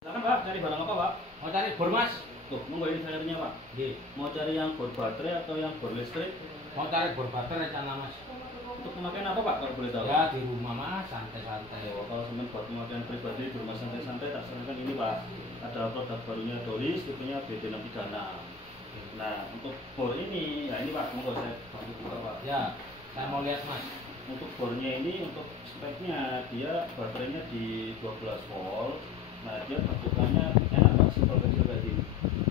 Silakan Pak, cari barang apa Pak? Mau cari bor Mas? Tuh, monggo ini sayurnya Pak. Mau cari yang bor baterai atau yang bor listrik? Mau cari bor baterai rencana Mas? Untuk pemakaian apa Pak kalau boleh tahu? Ya di rumah Mas, santai-santai. Oh, kalau semen buat pemakaian pribadi di rumah santai-santai, tak sarankan ini Pak. Ada produk barunya Dolis, tipenya BD636. Nah, untuk bor ini, ya ini Pak, monggo saya bantu buka Pak. Ya, saya mau lihat Mas. Untuk bornya ini, untuk speknya, dia baterainya di 12 volt. Nah, dia bentukannya enak Pak, simpel kecil kayak gini.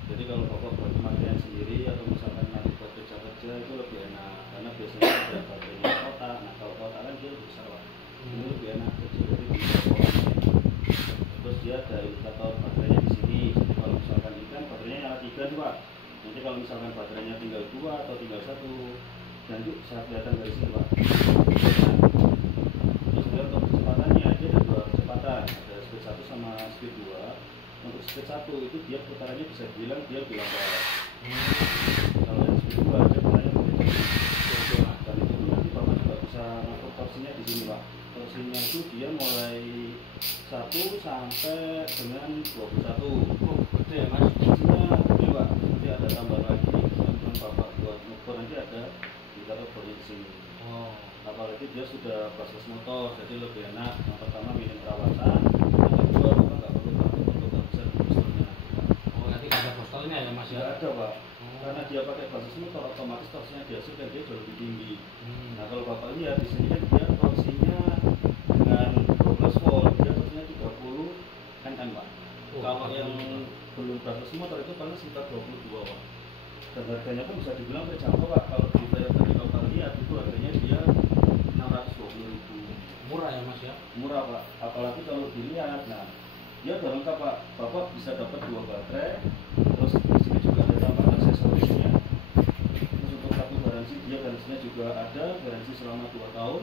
Jadi kalau Bapak buat pemakaian sendiri atau misalkan nanti buat kerja-kerja itu lebih enak. Karena biasanya ada baterainya kotak. Nah, kalau kotak kan dia lebih besar Pak. Ini lebih enak kecil, jadi bisa bawa. Terus dia ada indikator baterainya di sini. Jadi kalau misalkan ini kan baterainya nyala 3 nih Pak. Nanti kalau misalkan baterainya tinggal 2 atau tinggal 1, nanti bisa kelihatan dari sini Pak. Terus dia untuk kecepatannya dia ada 2 kecepatan, ada speed 1 sama speed 2. Untuk speed 1 itu dia putarannya bisa bilang dia bilang barat. Kalau yang speed 2 dia putarannya begitu. Dan itu pun nanti Bapak juga bisa ngatur torsinya di sini Pak. Torsinya itu dia mulai 1 sampai dengan 21. Oh, gede ya Mas? Torsinya gede Pak. Nanti ada tambahan lagi teman-teman Bapak buat ngukur, nanti ada indikator bornya di sini. Oh. Apalagi dia sudah basis motor, jadi lebih enak. Yang pertama minim perawatan, yang kedua Bapak nggak perlu takut untuk kehabisan boosternya. Oh, nanti ada postalnya ya Mas Nggak ya? ada Pak, karena dia pakai basis motor, otomatis torsinya dihasilkan dia jauh lebih tinggi. Nah kalau Bapak lihat di sini kan dia torsinya dengan 12 volt, dia torsinya 30 Nm Pak. Oh, Kalau yang belum basis motor itu paling sekitar 22 Pak. Dan harganya pun bisa dibilang terjangkau Pak. Kalau di tadi Bapak lihat itu harganya dia 620.000. Murah ya Mas ya? Murah Pak, apalagi kalau dilihat, nah dia udah lengkap Pak. Bapak bisa dapat 2 baterai, terus di sini juga ada tambahan aksesorisnya. Terus untuk satu garansi, dia garansinya juga ada, garansi selama 2 tahun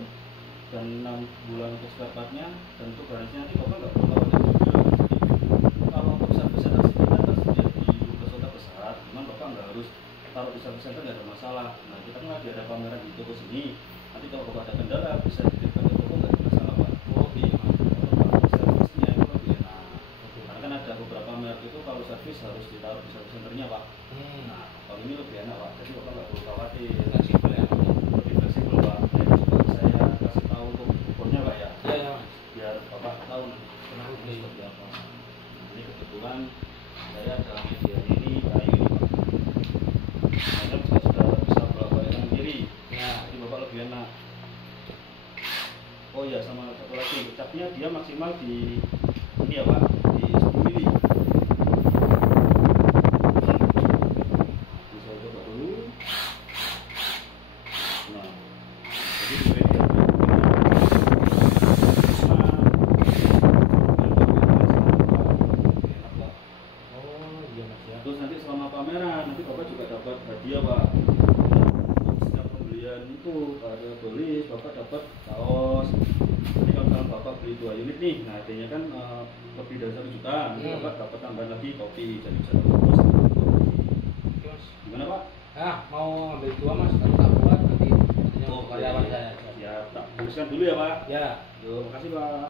dan 6 bulan untuk spare partnya. Dan untuk garansinya nanti Bapak nggak perlu khawatir juga. Jadi kalau untuk service center sih kita tersedia di kota besar, cuman Bapak nggak harus taruh di service center, nggak ada masalah. Nah kita kan lagi ada pameran di toko sini. Nanti kalau Bapak ada kendala bisa dititipkan ke toko, nggak ada masalah Pak. Oh iya Mas. Servisnya itu lebih enak. Karena kan ada beberapa merek itu kalau servis harus ditaruh di service centernya Pak. Nah kalau ini lebih enak Pak, jadi Bapak nggak perlu khawatir. Fleksibel ya? Lebih fleksibel Pak. Jadi coba saya kasih tahu untuk ukurnya Pak ya. Iya ya Mas. Biar Bapak tahu nanti Kenapa seperti apa. Ini kebetulan saya ada media ini kayu ini Pak. Hanya sudah bisa berapa yang kiri. Ya. Jadi Bapak lebih enak. Oh iya, sama satu lagi, capnya dia maksimal di ini ya Pak, di 10 mili. Bisa coba dulu. Nah, jadi di media Oh iya Mas ya. terus nanti selama pameran, nanti Bapak juga dapat hadiah Pak. Setiap pembelian itu ada tulis, Bapak dapat kaos. Jadi kalau misalnya Bapak beli 2 unit nih, nah artinya kan lebih dari 1 juta, nanti Bapak dapat tambahan lagi topi, jadi bisa dapat kaos sama topi. Oke Mas. Gimana Pak? Ah, mau ambil 2 Mas, tapi tak buat nanti. Nantinya untuk Oke. karyawan saya. Ya, tak tuliskan dulu ya Pak. Ya. Yo, makasih Pak.